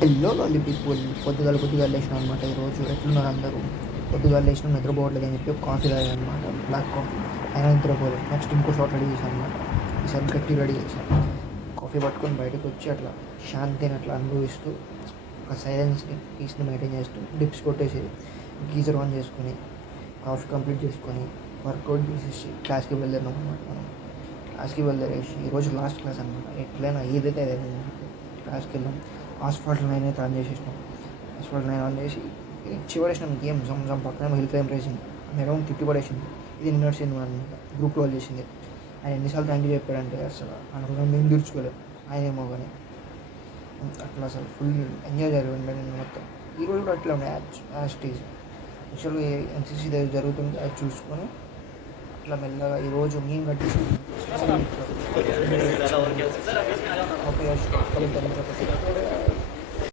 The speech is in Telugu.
హలో లాలీ పీపుల్. పొద్దుగాల లేచినాం అనమాట. ఈరోజు ఎట్లున్నారు అందరూ? పొద్దుగాల లేచినాం, నిద్రపోవట్లేదు అని చెప్పి ఒక కాఫీ తాగాను అనమాట, బ్లాక్ కాఫీ. అయినా నిద్రపోలేదు. నెక్స్ట్ ఇంకో షాట్ రెడీ చేశాను అనమాట. ఈసారి గట్టి రెడీ చేశాను. కాఫీ పట్టుకొని బయటకు వచ్చి అట్లా శాంతిని అట్లా అనుభవిస్తూ, ఒక సైలెన్స్ని, పీస్ని మెయింటైన్ చేస్తూ డిప్స్ కొట్టేసి గీజర్ ఆన్ చేసుకొని కాఫీ కంప్లీట్ చేసుకొని వర్కౌట్ చేసేసి క్లాస్కి వెళ్ళాను అనమాట. మనం క్లాస్కి వెళ్ళేసి ఈరోజు లాస్ట్ క్లాస్ అనమాట. ఎట్లయినా ఏదైతే అదైనా క్లాస్కి వెళ్ళాం. ఆస్ఫాల్ట్ 9 అయితే ఆన్ చేసేసినాం. ఆస్ఫాల్ట్ 9 ఆన్ చేసి చివరేసినాం గేమ్. జమ్ పక్కన హిల్ క్లైంబ్ రేసింది. మేడం తిట్టి పడేసింది. ఇది నిన్నర్సింది అనమాట, గ్రూప్ వాళ్ళు చేసింది. ఆయన ఎన్నిసార్లు థ్యాంక్ యూ చెప్పాడంటే అసలు అనుకున్నా మేము తీర్చుకోలేదు. ఆయన ఏమో కానీ అట్లా అసలు ఫుల్ ఎంజాయ్ జరిగింది నేను మొత్తం. ఈరోజు కూడా అట్లా ఉండే యాక్టివిటీస్. యాక్చువల్గా ఎన్సీసీ దగ్గర జరుగుతుంది, అది చూసుకొని అట్లా మెల్లగా ఈరోజు మేము కట్టేసి ఓకే